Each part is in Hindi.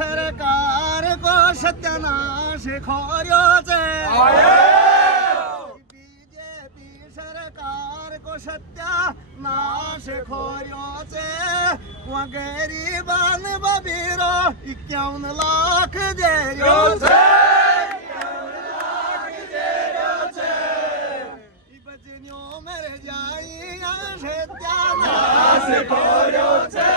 सरकार को सत्यानाश खोर्यो छे बीजेपी सरकार को सत्यानाश खोर्यो छे वो गरीबान बबीरो 51 लाख देर्यो छे मेरे जाई सत्यानाश खोर्यो छे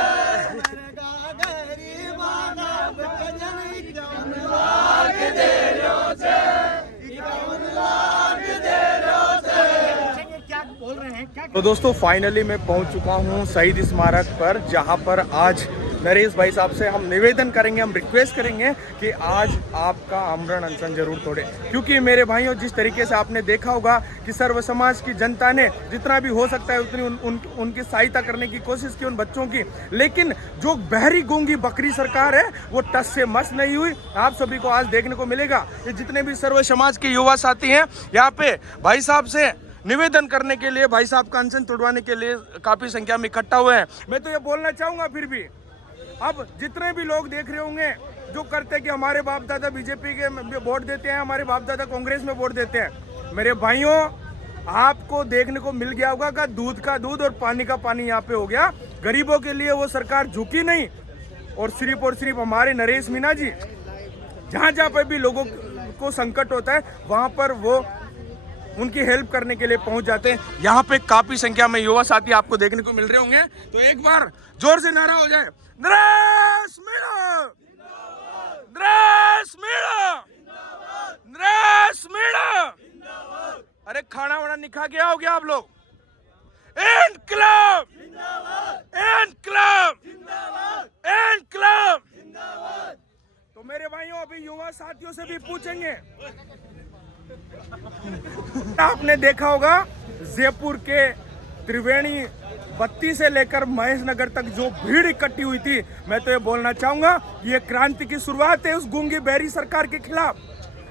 तो दोस्तों फाइनली मैं पहुंच चुका हूं शहीद स्मारक पर, जहां पर आज नरेश भाई साहब से हम निवेदन करेंगे, हम रिक्वेस्ट करेंगे कि आज आपका आमरण अनशन जरूर तोड़े। क्योंकि मेरे भाइयों, जिस तरीके से आपने देखा होगा कि सर्व समाज की जनता ने जितना भी हो सकता है उतनी उनकी सहायता करने की कोशिश की उन बच्चों की, लेकिन जो बहरी गूंगी बकरी सरकार है वो टस से मस नहीं हुई। आप सभी को आज देखने को मिलेगा कि जितने भी सर्व समाज के युवा साथी हैं यहाँ पे भाई साहब से निवेदन करने के लिए, भाई साहब का अनशन तोड़वाने के लिए काफी संख्या में इकट्ठा हुए हैं। मैं तो ये बोलना चाहूंगा, फिर भी अब जितने भी लोग देख रहे होंगे जो करते कि हमारे बाप दादा बीजेपी के वोट देते हैं, हमारे बाप दादा कांग्रेस में वोट देते हैं, मेरे भाइयों आपको देखने को मिल गया होगा कि दूध का दूध और पानी का पानी यहाँ पे हो गया। गरीबों के लिए वो सरकार झुकी नहीं, और सिर्फ हमारे नरेश मीणा जी जहाँ जहाँ पे भी लोगों को संकट होता है वहाँ पर वो उनकी हेल्प करने के लिए पहुंच जाते हैं। यहाँ पे काफी संख्या में युवा साथी आपको देखने को मिल रहे होंगे, तो एक बार जोर से नारा हो जाए, नरेश मीणा, नरेश मीणा, नरेश मीणा। अरे खाना वाना नहीं खा के आओगे आप लोग? इनकलाब, इनकलाब, इनकलाब। तो मेरे भाइयों अभी युवा साथियों से भी पूछेंगे। आपने देखा होगा जयपुर के त्रिवेणी बत्ती से लेकर महेश नगर तक जो भीड़ इकट्ठी हुई थी, मैं तो ये बोलना चाहूंगा ये क्रांति की शुरुआत है उस गूंगी बहरी सरकार के खिलाफ।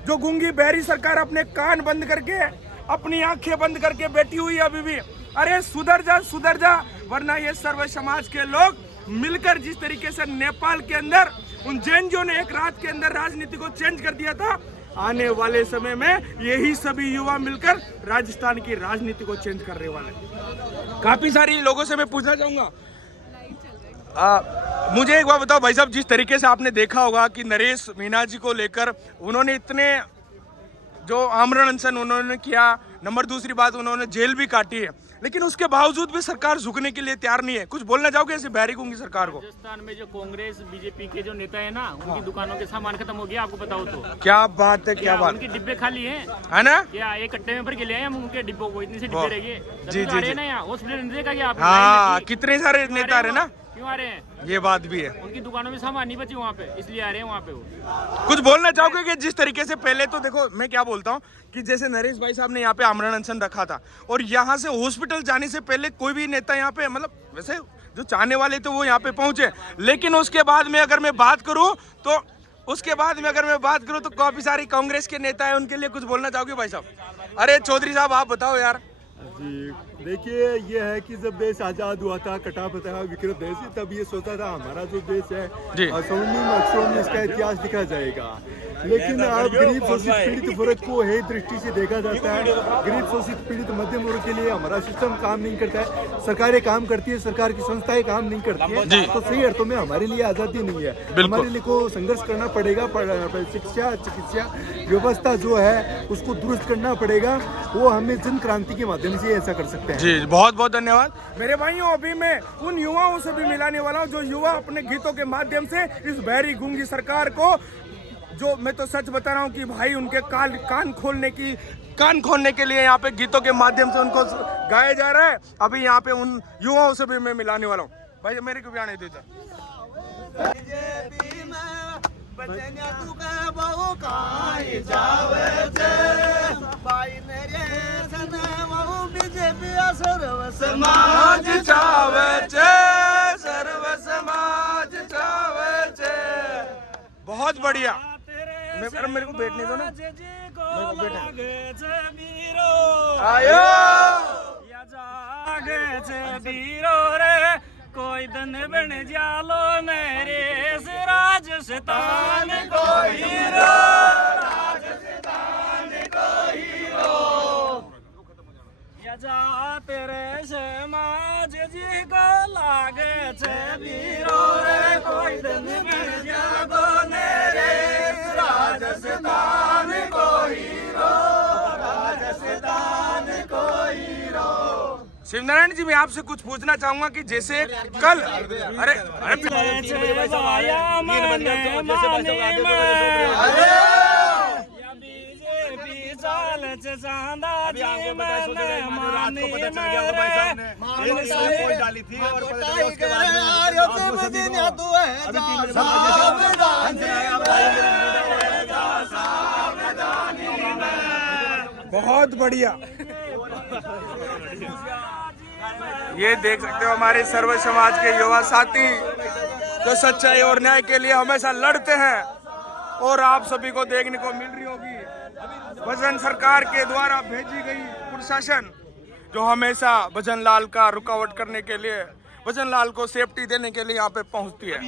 जो गूंगी बहरी सरकार अपने कान बंद करके, अपनी आंखें बंद करके बैठी हुई है अभी भी। अरे सुधर जा, वरना ये सर्व समाज के लोग मिलकर जिस तरीके से नेपाल के अंदर उन जैनजों ने एक रात के अंदर राजनीति को चेंज कर दिया था, आने वाले समय में यही सभी युवा मिलकर राजस्थान की राजनीति को चेंज करने वाले। काफी सारी लोगों से मैं पूछना चाहूंगा, मुझे एक बात बताओ भाई साहब, जिस तरीके से आपने देखा होगा कि नरेश मीणा जी को लेकर उन्होंने इतने जो आमरण अनशन उन्होंने किया, नंबर दूसरी बात उन्होंने जेल भी काटी है, लेकिन उसके बावजूद भी सरकार झुकने के लिए तैयार नहीं है। कुछ बोलना चाहोगे ऐसे बहरी गूंगी सरकार को? राजस्थान में जो कांग्रेस बीजेपी के जो नेता है ना, उनकी दुकानों के सामान खत्म हो गया, आपको बताओ तो। क्या बात है, क्या बात, उनके डिब्बे खाली हैं, है ना? क्या एक कट्टे में भर के ले आए हम उनके डिब्बों को, इतने से डिब्बे रह गए। जी ना यहाँ हॉस्पिटल देखा क्या? हाँ, कितने सारे नेता रहे ना, क्यों आ रहे हैं? ये बात भी है। उनकी दुकानों में सामान नहीं बची वहाँ पे, इसलिए आ रहे हैं वहाँ पे वो। कुछ बोलना चाहोगे कि जिस तरीके से पहले तो देखो मैं क्या बोलता हूँ कि जैसे नरेश भाई साहब ने यहाँ पे आमरण अनशन रखा था, और यहाँ से हॉस्पिटल जाने से पहले कोई भी नेता यहाँ पे, मतलब वैसे जो चाहने वाले थे वो यहाँ पे पहुंचे, लेकिन उसके बाद में अगर मैं बात करूँ तो काफी सारी कांग्रेस के नेता है, उनके लिए कुछ बोलना चाहोगे भाई साहब? अरे चौधरी साहब आप बताओ यार। जी देखिए, ये है कि जब देश आज़ाद हुआ था, कटा फटा विकृत देश, तब ये सोचा था हमारा जो देश है स्वर्णिम अक्षरों में इसका इतिहास लिखा जाएगा। लेकिन अब गरीब शोषित पीड़ित वर्ग को है दृष्टि से देखा जाता है। गरीब शोषित पीड़ित मध्यम वर्ग के लिए हमारा सिस्टम काम नहीं करता है, सरकारें काम करती है, सरकार की संस्थाएं काम नहीं करती है, तो सही अर्थों में हमारे लिए आज़ादी नहीं है। हमारे लिए को संघर्ष करना पड़ेगा, शिक्षा चिकित्सा व्यवस्था जो है उसको दुरुस्त करना पड़ेगा, वो हमें जन क्रांति के माध्यम से ऐसा कर सकते हैं। जी बहुत बहुत धन्यवाद मेरे भाइयों। अभी मैं उन युवाओं से भी मिलाने वाला हूँ जो युवा अपने गीतों के माध्यम से इस बहरी गूंगी सरकार को, जो मैं तो सच बता रहा हूँ कि भाई उनके कान खोलने के लिए यहाँ पे गीतों के माध्यम से उनको गाया जा रहा है। अभी यहाँ पे उन युवाओं से भी मैं मिलाने वाला हूँ। भाई मेरे को भी आने देता। सर्व समाज बहुत बढ़िया। मेरे को बैठने दो ना, आयो कोई धन बन जालो नरेश राजस्थान राजस्थान को हीरो, राजस्थान को हीरो। यजा तेरे समाज जी को लागे छे वीरो रे, कोई दिन मिल जागो मेरे राजस्थान को हीरो, राजस्थान को हीरो। शिवनारायण जी, मैं आपसे कुछ पूछना चाहूंगा कि जैसे कल अरे बहुत बढ़िया। ये देख सकते हो हमारे सर्व समाज के युवा साथी जो सच्चाई और न्याय के लिए हमेशा लड़ते हैं, और आप सभी को देखने को मिल रही होगी भजन सरकार के द्वारा भेजी गई प्रशासन जो हमेशा भजन लाल का रुकावट करने के लिए, भजन लाल को सेफ्टी देने के लिए यहाँ पे पहुँचती है।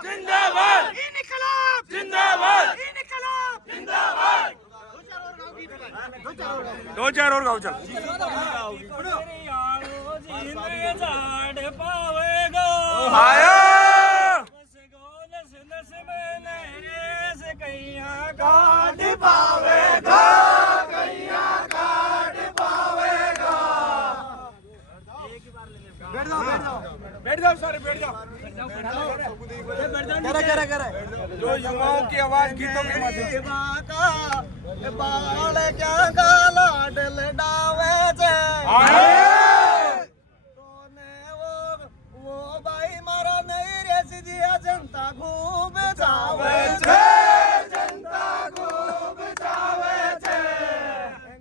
जिंदाबाद, इनकलाब जिंदाबाद, इनकलाब जिंदाबाद। दो चार और गाँव चल। बैठ जाओ सारे, बैठ जाओ। जो युवाओं की आवाज गीतों के माध्यम से बाल क्या गाला डल डावे छे, वो भाई मारा नहीं रेस दिया, जनता खूब जावे छे, जनता खूब जावे छे।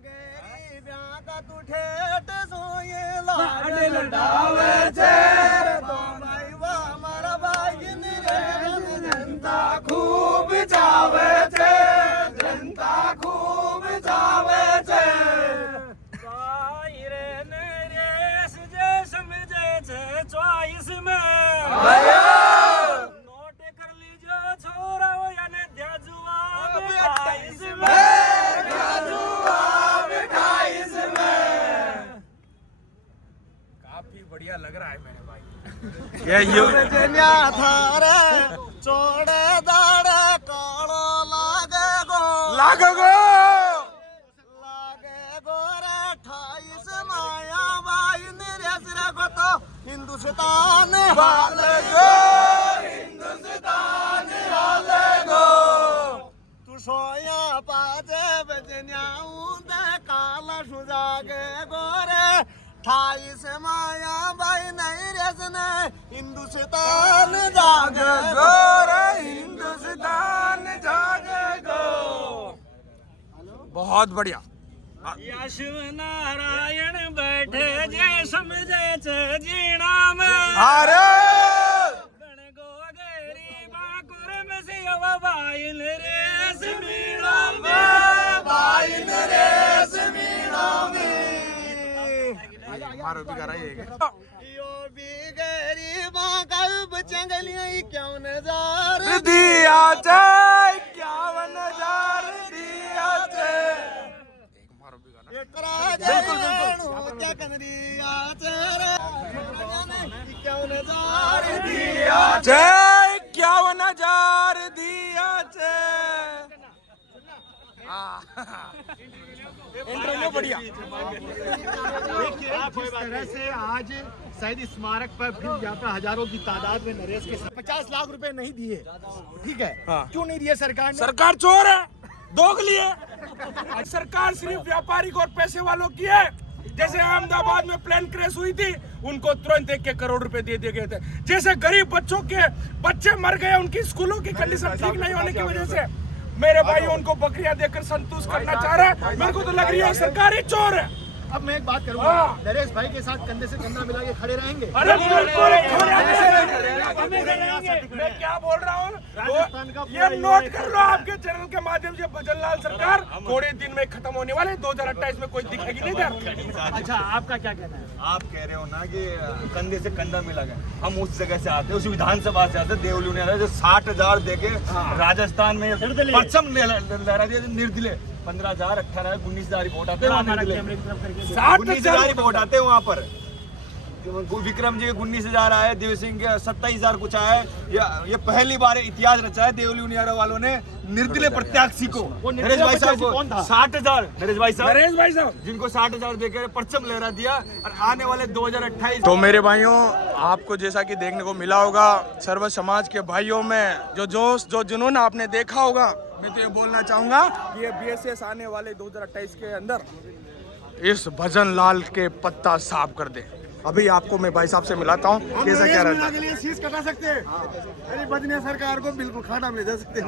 गरीबियां का तू ठेठ सोए लाडल डावे छे, तो भाई वाह मारा भाई जनता खूब जावे छे, जनता खूब जावे छे। चॉइस में नोट कर लीजिए छोरा, वो यानी दिया जवाब 28 में, दिया जवाब 28 में। काफी बढ़िया लग रहा है मेरे भाई। जन्या थारे चोड़े दाड़े कालो लागे गो, लागो गो रे 28 माया बाई निरेश रे को तो हिंदुस्तान हाले गो, हिंदुस्तान हाले गो। तू सोया पाजे बजन्याऊ दे काला सुजागे गोरे 28 माया बाई नहीं रेसने, हिंदुस्तान जागे गो रे, हिंदुस्तान जागे गो। बहुत बढ़िया। शिव नारायण बैठे जे समझे जीना में, अरे गण गो गरीबा कुरम सियव बाइन रेस मीणा में, बाइन रेस मीणा में। मारो भी कर रही है यो भी गरीबा कब चंगलियां क्यों नजार दिया जाए, क्या नजार दिया जाए। क्या कनरिया चेहरे क्यों नजार दिया जय, क्या नजार दिया इंटरव्यू बढ़िया। जिस तरह से आज शहीद स्मारक पर फिर यहाँ पे हजारों की तादाद में नरेश के 50 लाख रुपए नहीं दिए, ठीक है? हाँ। क्यों नहीं दिए सरकार ने? सरकार चोर है, दोगली है। सरकार सिर्फ व्यापारिक और पैसे वालों की है। जैसे अहमदाबाद में प्लेन क्रैश हुई थी, उनको तुरंत 1 करोड़ रुपए दे दिए गए थे। जैसे गरीब बच्चों के बच्चे मर गए, उनकी स्कूलों की कंडीशन ठीक नहीं होने की वजह से मेरे भाई उनको बकरियां देकर संतुष्ट करना चाह रहा है। मेरे को तो लग रही है सरकार ही चोर है। अब मैं एक बात करूंगा, नरेश भाई के साथ कंधे से कंधा मिला के खड़े रहेंगे। अरे बिल्कुल, मैं क्या बोल रहा हूँ, राजस्थान का तो ये नोट कर लो आपके चैनल के माध्यम से, भजनलाल सरकार थोड़े दिन में खत्म होने वाले, 2028 में कोई दिखेगी नहीं इधर। अच्छा, आपका क्या कहना है? आप कह रहे हो ना कि कंधे से कंधा मिला गया, हम उस जगह से आते हैं, उस विधानसभा से आते हैं, देवलू ने जो 60,000 देके राजस्थान में परचम लहरा दिया, निर्दलीय 15,000, 18,000, 19,000 रिपोर्ट आते हैं, 19,000 रिपोर्ट आते हैं वहाँ पर। विक्रम जी 19,000 आए, देव सिंह के 27,000 कुछ आए। ये पहली बार इतिहास रचा है देवली उनियारा वालों ने निर्दलीय प्रत्याशी को, नरेश भाई साहब को 60,000, नरेश भाई साहब जिनको 60,000 देकर परचम लहरा दिया, और आने वाले 2028। तो मेरे भाइयों, आपको जैसा कि देखने को मिला होगा, सर्व समाज के भाइयों में जो जोश, जो जुनून आपने देखा होगा, मैं तो ये बोलना चाहूंगा कि ये BSS आने वाले 2028 के अंदर इस भजन लाल के पत्ता साफ कर दे। अभी आपको मैं भाई साहब से मिलाता हूँ, कैसा क्या रहता है। शीश कटा सकते हैं, अरे बदनिया सरकार को बिल्कुल खाना में ले जा सकते हैं।